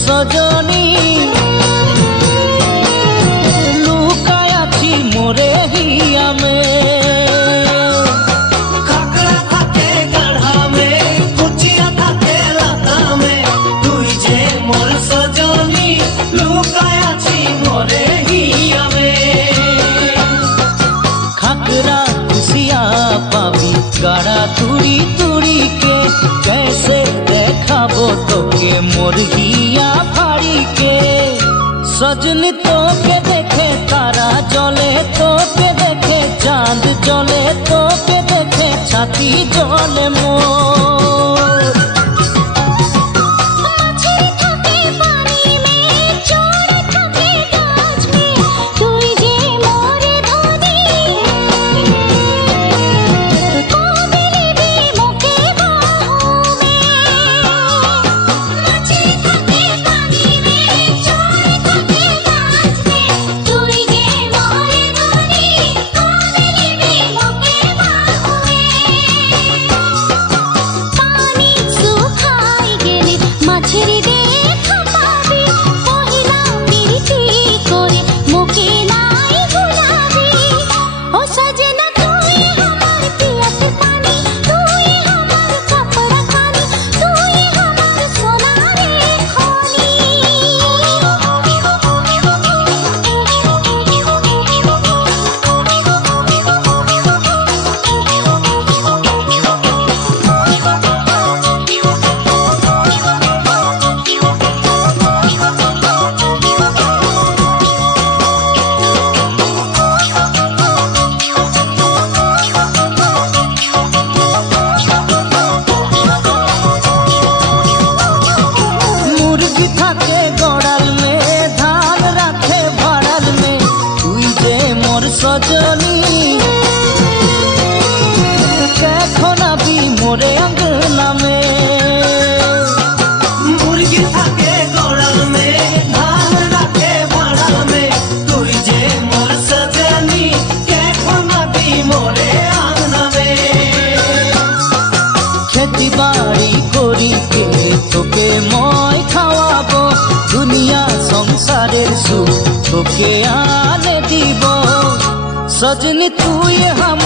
सजनी लुकाया थी मोरे हिया में खाकड़ा थाके गढ़ा में कुचिया थाके लता में तुई जे मोर सजनी लुकाया थी मोरे हिया में खाकरा कुसिया पाबी गाड़ा तुड़ी तुड़ी के कैसे देखाबो तोके मोर हिया फाड़ी के सजनी तोके देखे तारा जले तोके देखे चांद जले तोके देखे छाती जले मोर सजनी देखो ना भी मोरे अंगना में मुर्गी थाके गड़ल में धान राखे भड़ल में तुई जे मोर सजनी देखो ना भी मोरे आंगना में खेती बाड़ी करी के तोके मैं खावाबो दुनिया संसारेर सुख तोके आने दीबो सजनी तू ये हम